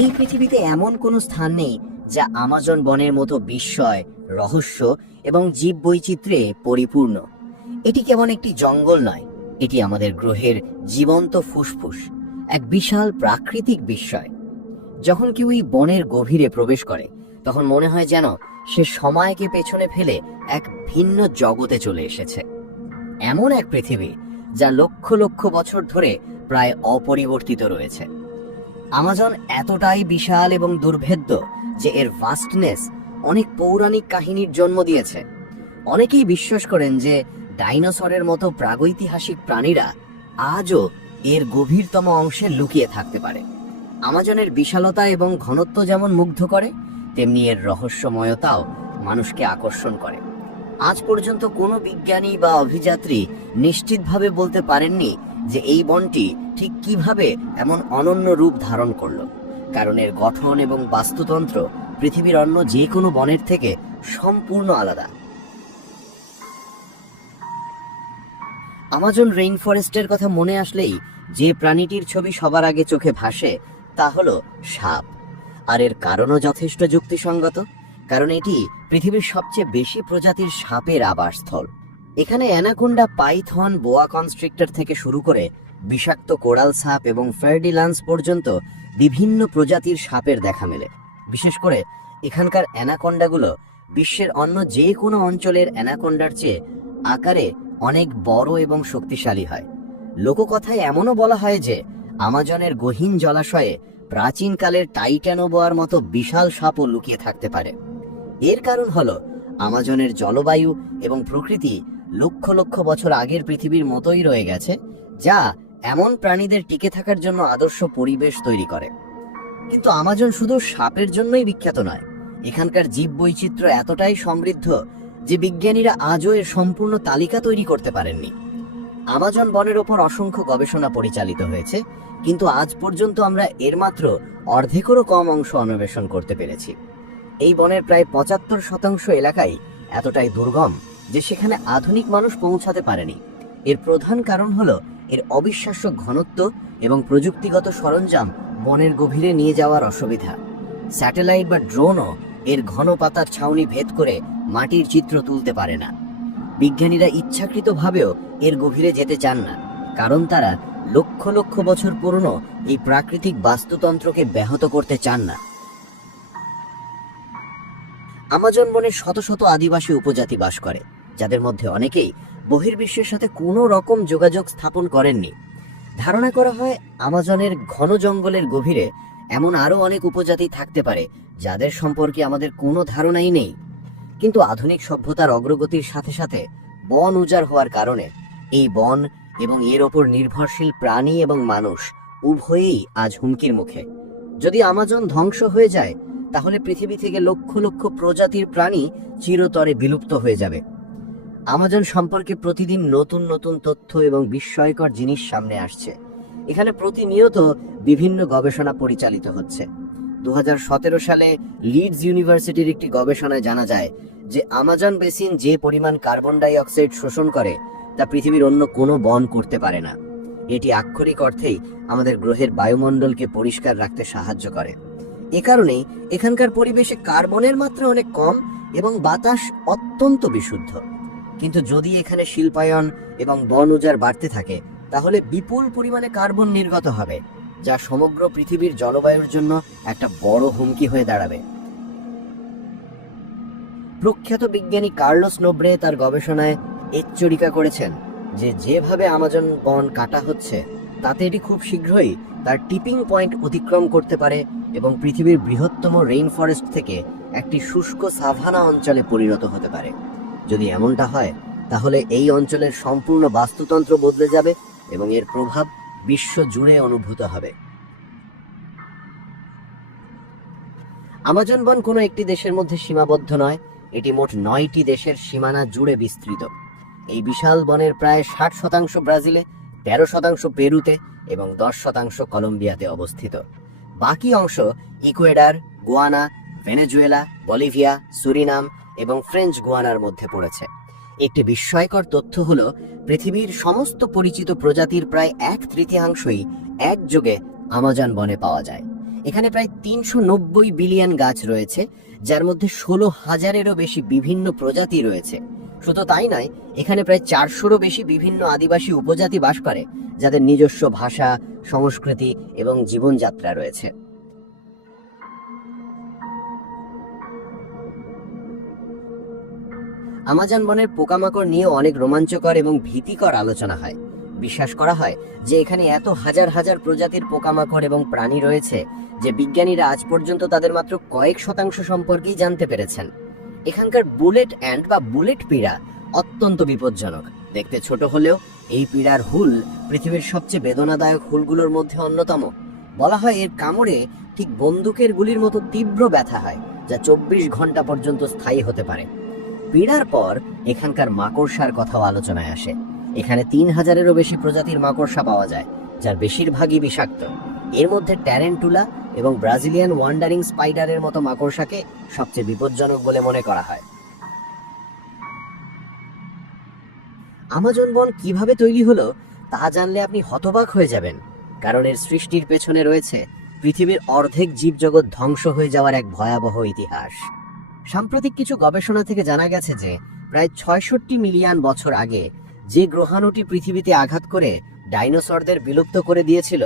এই পৃথিবীতে এমন কোনো স্থান নেই যা আমাজন বনের মতো বিস্ময়, রহস্য এবং জীববৈচিত্র্যে পরিপূর্ণ। এটি কেবল একটি জঙ্গল নয়, এটি আমাদের গ্রহের জীবন্ত ফুসফুস, এক বিশাল প্রাকৃতিক বিস্ময়। যখন কেউ এই বনের গভীরে প্রবেশ করে তখন মনে হয় যেন সে সময়কে পেছনে ফেলে এক ভিন্ন জগতে চলে এসেছে। এমন এক পৃথিবী যা লক্ষ লক্ষ বছর ধরে প্রায় অপরিবর্তিত রয়েছে। আমাজন এতটাই বিশাল এবং দুর্ভেদ্য যে এর ভাস্টনেস অনেক পৌরাণিক কাহিনীর জন্ম দিয়েছে। অনেকেই বিশ্বাস করেন যে ডাইনোসরের মতো প্রাগৈতিহাসিক প্রাণীরা আজও এর গভীরতম অংশে লুকিয়ে থাকতে পারে। আমাজনের বিশালতা এবং ঘনত্ব যেমন মুগ্ধ করে, তেমনি এর রহস্যময়তাও মানুষকে আকর্ষণ করে। আজ পর্যন্ত কোনো বিজ্ঞানী বা অভিযাত্রী নিশ্চিতভাবে বলতে পারেননি যে এই বনটি ঠিক কিভাবে এমন অনন্য রূপ ধারণ করলো, কারণ এর গঠন এবং বাস্তুতন্ত্র পৃথিবীর অন্য যে কোনো বনের থেকে সম্পূর্ণ আলাদা। আমাজন রেইন ফরেস্টের কথা মনে আসলেই যে প্রাণীটির ছবি সবার আগে চোখে ভাসে তা হলো সাপ। আর এর কারণও যথেষ্ট যুক্তিসঙ্গত, কারণ এটি পৃথিবীর সবচেয়ে বেশি প্রজাতির সাপের আবাসস্থল। এখানে অ্যানাকোন্ডা, পাইথন, বোয়া কনস্ট্রিক্টর থেকে শুরু করে বিষাক্ত কোরাল সাপ এবং ফেরডিলান্স পর্যন্ত বিভিন্ন প্রজাতির সাপের দেখা মেলে। বিশেষ করে এখানকার অ্যানাকোন্ডাগুলো বিশ্বের অন্য যে কোনো অঞ্চলের অ্যানাকোন্ডার চেয়ে আকারে অনেক বড় এবং শক্তিশালী হয়। লোককথায় এমনও বলা হয় যে আমাজনের গহীন জলাশয়ে প্রাচীনকালের টাইটানোবোয়ার মতো বিশাল সাপও লুকিয়ে থাকতে পারে। এর কারণ হলো আমাজনের জলবায়ু এবং প্রকৃতি লক্ষ লক্ষ বছর আগের পৃথিবীর মতোই রয়ে গেছে, যা এমন প্রাণীদের টিকে থাকার জন্য আদর্শ পরিবেশ তৈরি করে। কিন্তু আমাজন শুধু সাপের জন্যই বিখ্যাত নয়, এখানকার জীববৈচিত্র্য এতটাই সমৃদ্ধ যে বিজ্ঞানীরা আজও এর সম্পূর্ণ তালিকা তৈরি করতে পারেননি। আমাজন বনের ওপর অসংখ্য গবেষণা পরিচালিত হয়েছে, কিন্তু আজ পর্যন্ত আমরা এর মাত্র অর্ধেকেরও কম অংশ অন্বেষণ করতে পেরেছি। এই বনের প্রায় ৭৫% এলাকাই এতটাই দুর্গম যে সেখানে আধুনিক মানুষ পৌঁছাতে পারেনি। এর প্রধান কারণ হলো এর অবিশ্বাস্য ঘনত্ব এবং প্রযুক্তিগত সরঞ্জাম বনের গভীরে নিয়ে যাওয়ার অসুবিধা। স্যাটেলাইট বা ড্রোনও এর ঘন পাতার ছাউনি ভেদ করে মাটির চিত্র তুলতে পারে না। বিজ্ঞানীরা ইচ্ছাকৃতভাবেও এর গভীরে যেতে চান না, কারণ তারা লক্ষ লক্ষ বছর পুরনো এই প্রাকৃতিক বাস্তুতন্ত্রকে ব্যাহত করতে চান না। আমাজন বনে শত শত আদিবাসী উপজাতি বাস করে, যাদের মধ্যে অনেকেই বহির্বিশ্বের সাথে কোনো রকম যোগাযোগ স্থাপন করেননি। ধারণা করা হয় আমাজনের ঘন জঙ্গলের গভীরে এমন আরো অনেক উপজাতি থাকতে পারে যাদের সম্পর্কে আমাদের কোনো ধারণাই নেই। কিন্তু আধুনিক সভ্যতার অগ্রগতির সাথে সাথে বন উজাড় হওয়ার কারণে এই বন এবং এর ওপর নির্ভরশীল প্রাণী এবং মানুষ উভয়েই আজ হুমকির মুখে। যদি আমাজন ধ্বংস হয়ে যায় তাহলে পৃথিবী থেকে লক্ষ লক্ষ প্রজাতির প্রাণী চিরতরে বিলুপ্ত হয়ে যাবে। আমাজন সম্পর্কে প্রতিদিন নতুন নতুন তথ্য এবং বিস্ময়কর জিনিস সামনে আসছে। এখানে প্রতিনিয়ত বিভিন্ন গবেষণা পরিচালিত হচ্ছে। 2017 সালে লিডস ইউনিভার্সিটির একটি গবেষণায় জানা যায় যে আমাজন বেসিন যে পরিমাণ কার্বন ডাই অক্সাইড শোষণ করে তা পৃথিবীর অন্য কোনো বন করতে পারে না। এটি আক্ষরিক অর্থেই আমাদের গ্রহের বায়ুমণ্ডলকে পরিষ্কার রাখতে সাহায্য করে। এ কারণেই এখানকার পরিবেশে কার্বনের মাত্রা অনেক কম এবং বাতাস অত্যন্ত বিশুদ্ধ। কিন্তু যদি এখানে শিল্পায়ন এবং বন উজাড় বাড়তে থাকে তাহলে বিপুল পরিমাণে কার্বন নির্গত হবে, যা সমগ্র পৃথিবীর জলবায়ুর জন্য একটা বড় হুমকি হয়ে দাঁড়াবে। প্রখ্যাত বিজ্ঞানী কার্লোস নোব্রে তার গবেষণায় এচ্চরিকা করেছেন যে যেভাবে আমাজন বন কাটা হচ্ছে তাতে এটি খুব শীঘ্রই তার টিপিং পয়েন্ট অতিক্রম করতে পারে এবং পৃথিবীর বৃহত্তম রেইন ফরেস্ট থেকে একটি শুষ্ক সাভানা অঞ্চলে পরিণত হতে পারে। যদি এমনটা হয় তাহলে এই অঞ্চলের সম্পূর্ণ বাস্তুতন্ত্র বদলে যাবে এবং এর প্রভাব বিশ্ব জুড়ে অনুভূত হবে। আমাজন বন কোনো একটি দেশের মধ্যে সীমাবদ্ধ নয়, এটি মোট 9টি দেশের সীমানা জুড়ে বিস্তৃত। এই বিশাল বনের প্রায় 60% ব্রাজিলে, 13% পেরুতে এবং 10% কলম্বিয়াতে অবস্থিত। বাকি অংশ Ecuador, Guiana, Venezuela, Bolivia, Surinam এবং ফ্রেঞ্চ গুয়ানার মধ্যে পড়েছে। একটি বিস্ময়কর তথ্য হলো পৃথিবীর সমস্ত পরিচিত প্রজাতির প্রায় 1/3 একযোগে আমাজন বনে পাওয়া যায়। এখানে প্রায় ৩৯০ বিলিয়ন গাছ রয়েছে, যার মধ্যে ১৬,০০০-এরও বেশি বিভিন্ন প্রজাতি রয়েছে। শুধু তাই নয়, এখানে প্রায় ৪০০-রও বেশি বিভিন্ন আদিবাসী উপজাতি বাস করে, যাদের নিজস্ব ভাষা, সংস্কৃতি এবং জীবনযাত্রা রয়েছে। আমাজন বনের পোকামাকড় নিয়ে অনেক রোমাঞ্চকর এবং ভীতিকর আলোচনা হয়। বিশ্বাস করা হয় যে এখানে এত হাজার হাজার প্রজাতির পোকামাকড় এবং প্রাণী রয়েছে যে বিজ্ঞানীরা আজ পর্যন্ত তাদের মাত্র কয়েক শতাংশ সম্পর্কেই জানতে পেরেছেন। এখানকার বুলেট অ্যান্ট বা বুলেট পিঁড়া অত্যন্ত বিপজ্জনক। দেখতে ছোট হলেও এই পিঁড়ার হুল পৃথিবীর সবচেয়ে বেদনাদায়ক হুলগুলোর মধ্যে অন্যতম। বলা হয় এর কামড়ে ঠিক বন্দুকের গুলির মতো তীব্র ব্যথা হয়, যা ২৪ ঘন্টা পর্যন্ত স্থায়ী হতে পারে। পিঁড়ার পর এখানকার মাকড়সার কথাও আলোচনায় আসে। এখানে ৩,০০০-এরও বেশি প্রজাতির মাকড়সা পাওয়া যায়, যার বেশিরভাগই বিষাক্ত। এর মধ্যে ট্যারেন্টুলা এবং ব্রাজিলিয়ান ওয়ান্ডারিং স্পাইডারের মতো মাকড়সাকে সবচেয়ে বিপজ্জনক বলে মনে করা হয়। আমাজন বন কিভাবে তৈরি হলো তা জানলে আপনি হতবাক হয়ে যাবেন, কারণ এর সৃষ্টির পেছনে রয়েছে পৃথিবীর অর্ধেক জীবজগৎ ধ্বংস হয়ে যাওয়ার এক ভয়াবহ ইতিহাস। সাম্প্রতিক কিছু গবেষণা থেকে জানা গেছে যে প্রায় ৬৬ মিলিয়ন বছর আগে যে গ্রহাণুটি পৃথিবীতে আঘাত করে ডাইনোসরদের বিলুপ্ত করে দিয়েছিল,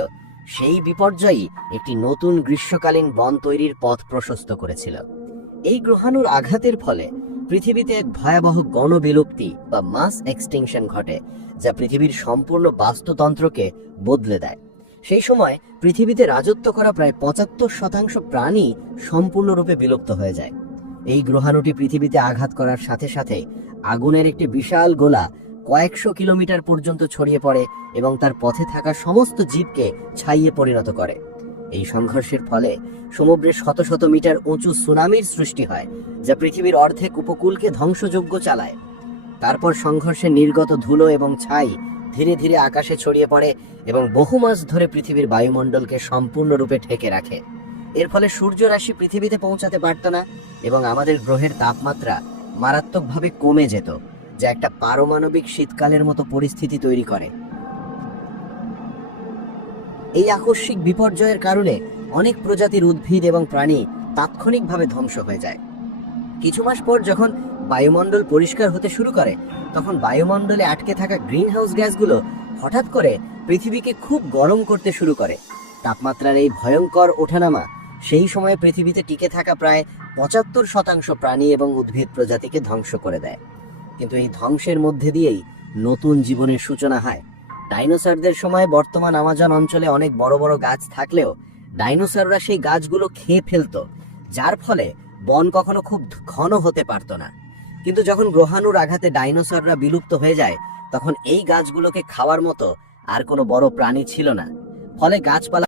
সেই বিপর্যয়ই একটি নতুন গ্রীষ্মকালীন বন তৈরির পথ প্রশস্ত করেছিল। এই গ্রহাণুর আঘাতের ফলে পৃথিবীতে এক ভয়াবহ গণবিলুপ্তি বা মাস এক্সটিংশন ঘটে, যা পৃথিবীর সম্পূর্ণ বাস্তুতন্ত্রকে বদলে দেয়। সেই সময় পৃথিবীতে রাজত্ব করা প্রায় ৭৫% প্রাণী সম্পূর্ণরূপে বিলুপ্ত হয়ে যায়। এই গ্রহাণুটি পৃথিবীতে আঘাত করার সাথে সাথে আগুনের একটি বিশাল গোলা কয়েকশো কিলোমিটার পর্যন্ত ছড়িয়ে পড়ে এবং তার পথে থাকা সমস্ত জীবকে ছাইয়ে পরিণত করে। এই সংঘর্ষের ফলে সমুদ্রের শত শত মিটার উঁচু সুনামির সৃষ্টি হয়, যা পৃথিবীর অর্ধেক উপকূলকে ধ্বংসযজ্ঞ চালায়। তারপর সংঘর্ষে নির্গত ধুলো এবং ছাই ধীরে ধীরে আকাশে ছড়িয়ে পড়ে এবং বহু মাস ধরে পৃথিবীর বায়ুমণ্ডলকে সম্পূর্ণরূপে ঢেকে রাখে। এর ফলে সূর্যরাশি পৃথিবীতে পৌঁছাতে পারত না এবং আমাদের গ্রহের তাপমাত্রা মারাত্মকভাবে কমে যেত, যা একটা পারমাণবিক শীতকালের মতো পরিস্থিতি তৈরি করে। এই আকস্মিক বিপর্যয়ের কারণে অনেক প্রজাতির উদ্ভিদ এবং প্রাণী তাৎক্ষণিকভাবে ধ্বংস হয়ে যায়। কিছু মাস পর যখন বায়ুমণ্ডল পরিষ্কার হতে শুরু করে, তখন বায়ুমণ্ডলে আটকে থাকা গ্রিনহাউস গ্যাসগুলো হঠাৎ করে পৃথিবীকে খুব গরম করতে শুরু করে। তাপমাত্রার এই ভয়ঙ্কর ওঠানামা সেই সময়ে পৃথিবীতে টিকে থাকা প্রায় ৭৫% প্রাণী এবং উদ্ভিদ প্রজাতিকে ধ্বংস করে দেয়। কিন্তু এই ধ্বংসের মধ্যে দিয়েই নতুন জীবনের সূচনা হয়। ডাইনোসরদের সময় বর্তমান আমাজন অঞ্চলে অনেক বড় বড় গাছ থাকলেও ডাইনোসররা সেই গাছগুলো খেয়ে ফেলতো, যার ফলে বন কখনো খুব ঘন হতে পারত না। কিন্তু যখন গ্রহাণুর আঘাতে ডাইনোসররা বিলুপ্ত হয়ে যায়, তখন এই গাছগুলোকে খাওয়ার মতো আর কোনো বড় প্রাণী ছিল না। ফলে গাছপালা